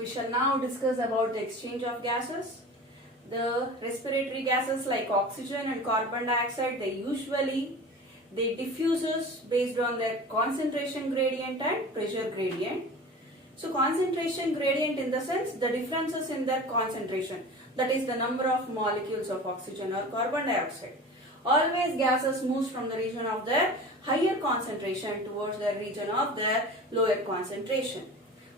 We shall now discuss about the exchange of gases. The respiratory gases like oxygen and carbon dioxide, they diffuses based on their concentration gradient and pressure gradient. So concentration gradient in the sense the differences in their concentration, that is the number of molecules of oxygen or carbon dioxide. Always gases moves from the region of their higher concentration towards the region of their lower concentration.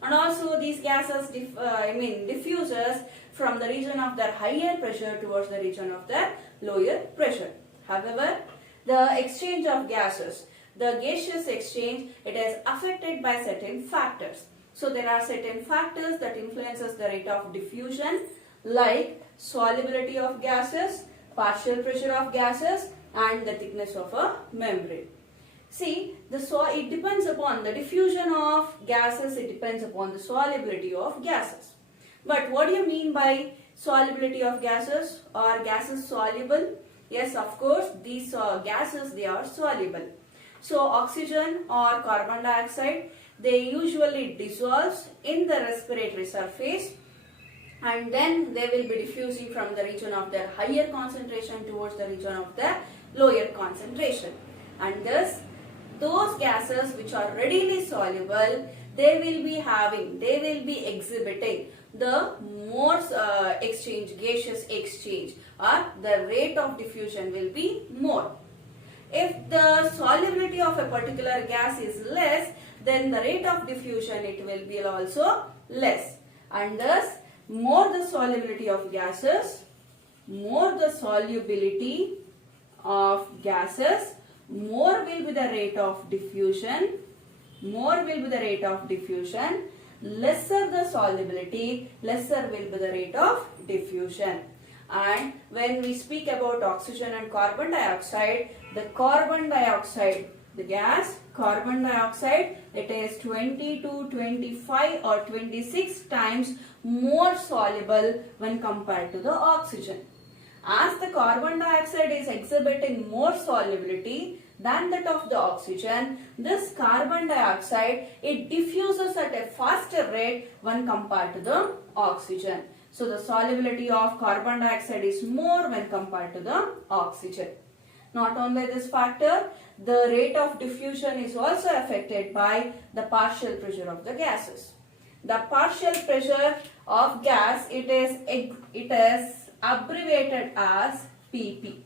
And also these gases diffuses from the region of their higher pressure towards the region of their lower pressure. However, the exchange of gases, the gaseous exchange, it is affected by certain factors. So there are certain factors that influences the rate of diffusion, like solubility of gases, partial pressure of gases, and the thickness of a membrane. See, it depends upon the diffusion of gases, it depends upon the solubility of gases. But what do you mean by solubility of gases? Are gases soluble? Yes, of course, these gases, they are soluble. So oxygen or carbon dioxide, they usually dissolve in the respiratory surface, and then they will be diffusing from the region of their higher concentration towards the region of their lower concentration. And thus, those gases which are readily soluble, they will be exhibiting the more gaseous exchange, or the rate of diffusion will be more. If the solubility of a particular gas is less, then the rate of diffusion it will be also less. And thus, more the solubility of gases, more the solubility of gases, more will be the rate of diffusion, lesser the solubility, lesser will be the rate of diffusion. And when we speak about oxygen and carbon dioxide, the carbon dioxide, the gas carbon dioxide, it is 20 to 25 or 26 times more soluble when compared to the oxygen. As the carbon dioxide is exhibiting more solubility than that of the oxygen, this carbon dioxide, it diffuses at a faster rate when compared to the oxygen. So the solubility of carbon dioxide is more when compared to the oxygen. Not only this factor, the rate of diffusion is also affected by the partial pressure of the gases. The partial pressure of gas, it is abbreviated as PP.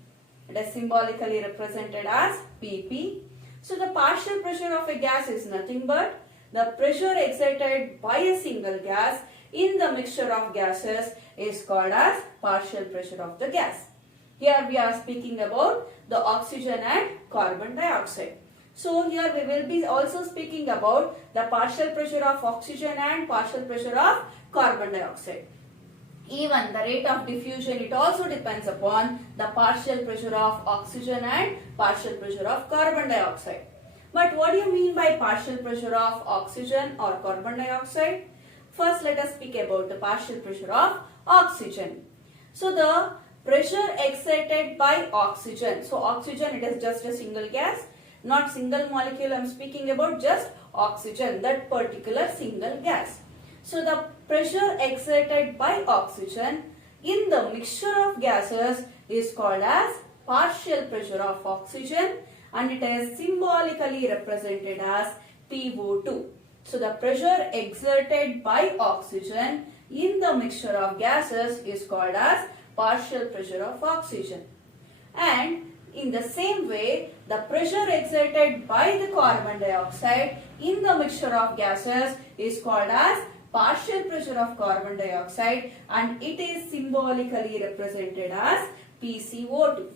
It is symbolically represented as PP. So the partial pressure of a gas is nothing but the pressure exerted by a single gas in the mixture of gases is called as partial pressure of the gas. Here we are speaking about the oxygen and carbon dioxide. So here we will be also speaking about the partial pressure of oxygen and partial pressure of carbon dioxide. Even the rate of diffusion, it also depends upon the partial pressure of oxygen and partial pressure of carbon dioxide. But what do you mean by partial pressure of oxygen or carbon dioxide? First, let us speak about the partial pressure of oxygen. So the pressure exerted by oxygen. So oxygen, it is just a single gas, not single molecule. I am speaking about just oxygen, that particular single gas. So the pressure exerted by oxygen in the mixture of gases is called as partial pressure of oxygen, and it is symbolically represented as PO2. So the pressure exerted by oxygen in the mixture of gases is called as partial pressure of oxygen. And in the same way, the pressure exerted by the carbon dioxide in the mixture of gases is called as partial pressure of carbon dioxide, and it is symbolically represented as PCO2.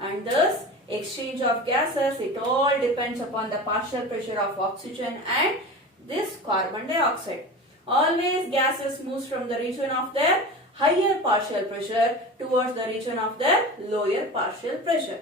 And thus, exchange of gases, it all depends upon the partial pressure of oxygen and this carbon dioxide. Always gases moves from the region of their higher partial pressure towards the region of their lower partial pressure.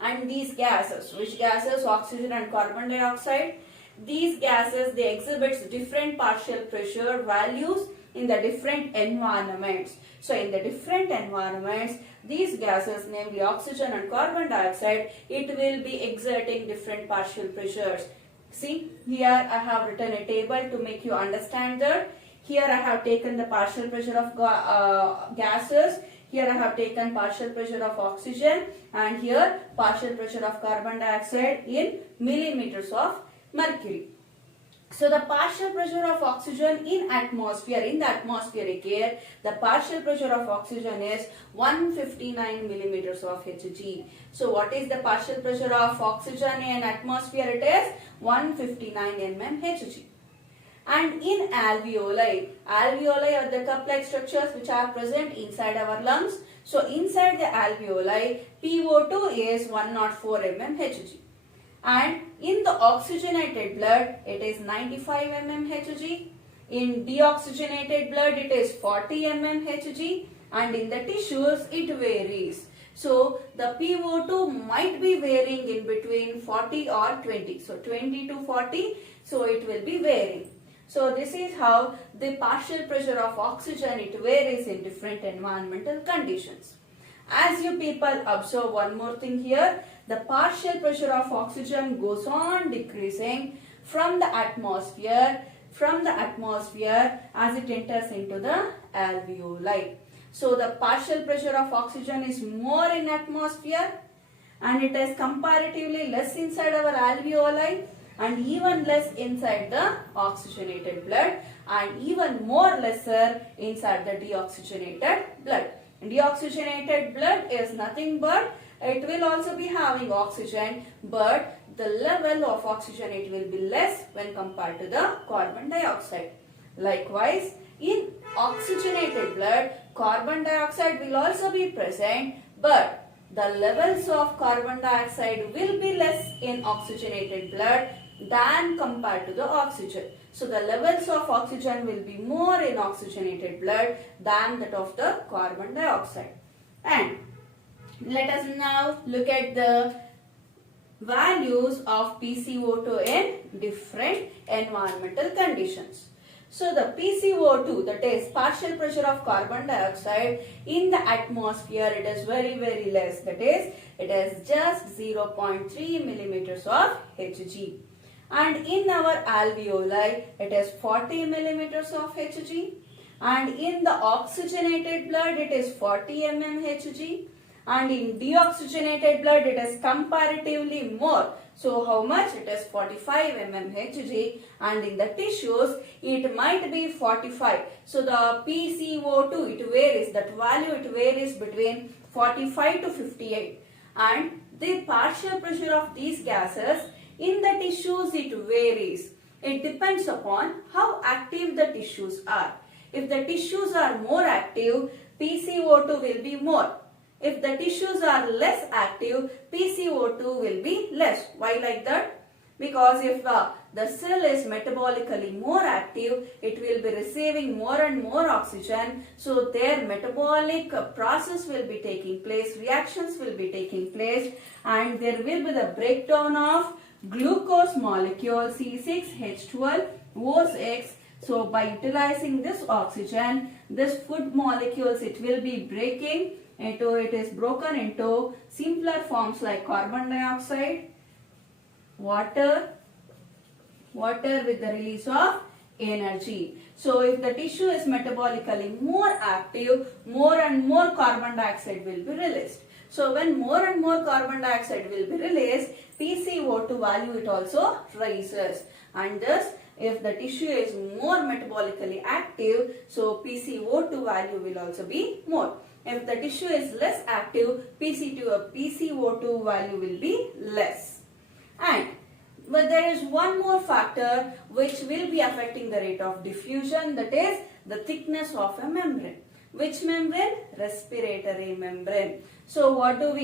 And these gases, which gases? Oxygen and carbon dioxide. These gases, they exhibit different partial pressure values in the different environments. So in the different environments, these gases, namely oxygen and carbon dioxide, it will be exerting different partial pressures. See, here I have written a table to make you understand that. Here I have taken the partial pressure of gases. Here I have taken partial pressure of oxygen, and here partial pressure of carbon dioxide in millimeters of mercury. So the partial pressure of oxygen in atmosphere, in the atmospheric air, the partial pressure of oxygen is 159 millimeters of Hg. So what is the partial pressure of oxygen in atmosphere? It is 159 mm Hg. And in alveoli, alveoli are the cup-like structures which are present inside our lungs. So inside the alveoli, PO2 is 104 mm Hg. And in the oxygenated blood, it is 95 mm Hg. In deoxygenated blood, it is 40 mm Hg. And in the tissues, it varies. So the PO2 might be varying in between 40 or 20. So 20 to 40, so it will be varying. So this is how the partial pressure of oxygen, it varies in different environmental conditions. As you people observe one more thing here, the partial pressure of oxygen goes on decreasing from the atmosphere as it enters into the alveoli. So the partial pressure of oxygen is more in atmosphere, and it is comparatively less inside our alveoli, and even less inside the oxygenated blood, and even more lesser inside the deoxygenated blood. Deoxygenated blood is nothing but it will also be having oxygen, but the level of oxygen, it will be less when compared to the carbon dioxide. Likewise, in oxygenated blood, carbon dioxide will also be present, but the levels of carbon dioxide will be less in oxygenated blood than compared to the oxygen. So the levels of oxygen will be more in oxygenated blood than that of the carbon dioxide. And let us now look at the values of PCO2 in different environmental conditions. So the PCO2, that is partial pressure of carbon dioxide in the atmosphere, it is very less. That is, it is just 0.3 millimeters of Hg. And in our alveoli, it is 40 millimeters of Hg. And in the oxygenated blood, it is 40 mm Hg. And in deoxygenated blood, it is comparatively more. So how much? It is 45 mm Hg. And in the tissues, it might be 45. So the PCO2, it varies. That value, it varies between 45 to 58. And the partial pressure of these gases in the tissues, it varies. It depends upon how active the tissues are. If the tissues are more active, PCO2 will be more. If the tissues are less active, PCO2 will be less. Why like that? Because if the cell is metabolically more active, it will be receiving more and more oxygen. So their metabolic process will be taking place, reactions will be taking place, and there will be the breakdown of glucose molecule C6H12OH. So by utilizing this oxygen, this food molecules, it will be breaking into, it is broken into simpler forms like carbon dioxide, water with the release of energy. So if the tissue is metabolically more active, more and more carbon dioxide will be released. So when more and more carbon dioxide will be released, PCO2 value, it also rises. And thus, if the tissue is more metabolically active, so PCO2 value will also be more. If the tissue is less active, PCO2 value will be less. But there is one more factor which will be affecting the rate of diffusion, that is the thickness of a membrane. Which membrane? Respiratory membrane. So what do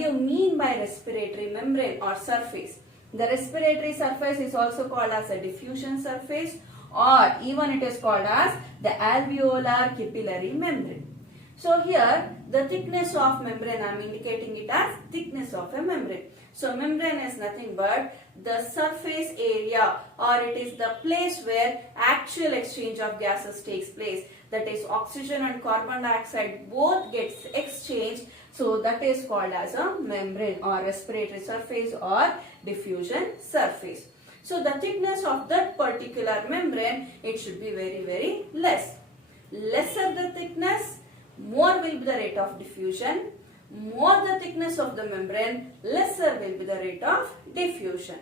you mean by respiratory membrane or surface? The respiratory surface is also called as a diffusion surface, or even it is called as the alveolar capillary membrane. So here the thickness of membrane, I am indicating it as thickness of a membrane. So membrane is nothing but the surface area, or it is the place where actual exchange of gases takes place. That is, oxygen and carbon dioxide both gets exchanged. So that is called as a membrane or respiratory surface or diffusion surface. So the thickness of that particular membrane, it should be very, very less. Lesser the thickness, more will be the rate of diffusion. More the thickness of the membrane, lesser will be the rate of diffusion.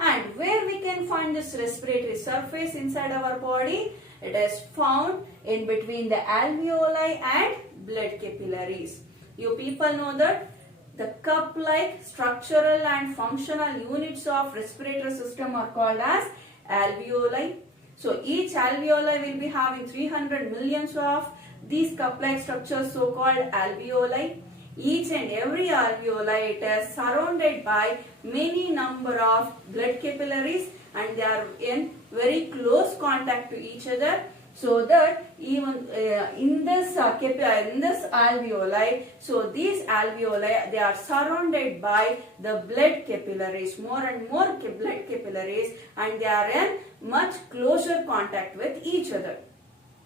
And where we can find this respiratory surface inside our body? It is found in between the alveoli and blood capillaries. You people know that the cup-like structural and functional units of respiratory system are called as alveoli. So each alveoli will be having 300 millions of these cup-like structures, so-called alveoli. Each and every alveoli, it is surrounded by many number of blood capillaries, and they are in very close contact to each other, so that even in this alveoli, so these alveoli, they are surrounded by the blood capillaries, more and more blood capillaries, and they are in much closer contact with each other.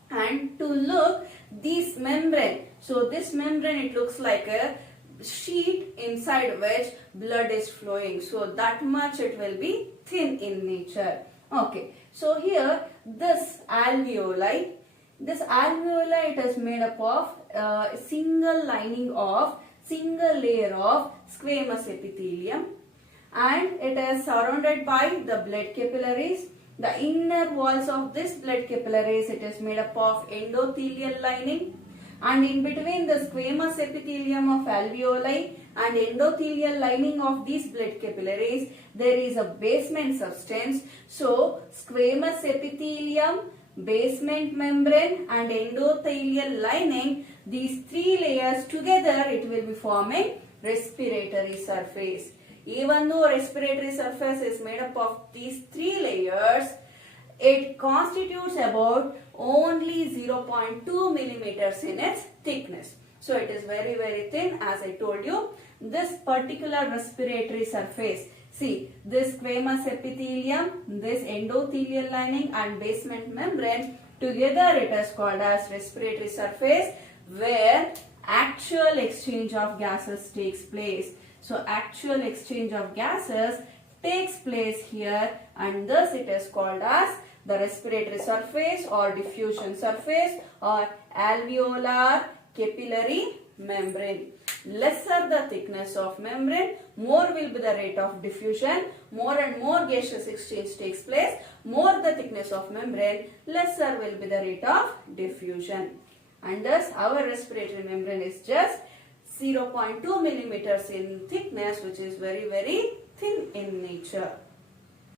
And to look this membrane, so this membrane, it looks like a sheet inside which blood is flowing, so that much it will be thin in nature. Okay, so here this alveoli, it is made up of a single layer of squamous epithelium, and it is surrounded by the blood capillaries. The inner walls of this blood capillaries, it is made up of endothelial lining, and in between the squamous epithelium of alveoli and endothelial lining of these blood capillaries, there is a basement substance. So squamous epithelium, basement membrane and endothelial lining, these three layers together, it will be forming respiratory surface. Even though respiratory surface is made up of these three layers, it constitutes about only 0.2 millimeters in its thickness. So it is very, very thin, as I told you. This particular respiratory surface, see, this squamous epithelium, this endothelial lining and basement membrane, together it is called as respiratory surface, where actual exchange of gases takes place. So actual exchange of gases takes place here, and thus it is called as the respiratory surface or diffusion surface or alveolar capillary membrane. Lesser the thickness of membrane, more will be the rate of diffusion. More and more gaseous exchange takes place. More the thickness of membrane, lesser will be the rate of diffusion. And thus our respiratory membrane is just 0.2 millimeters in thickness, which is very, very thin in nature.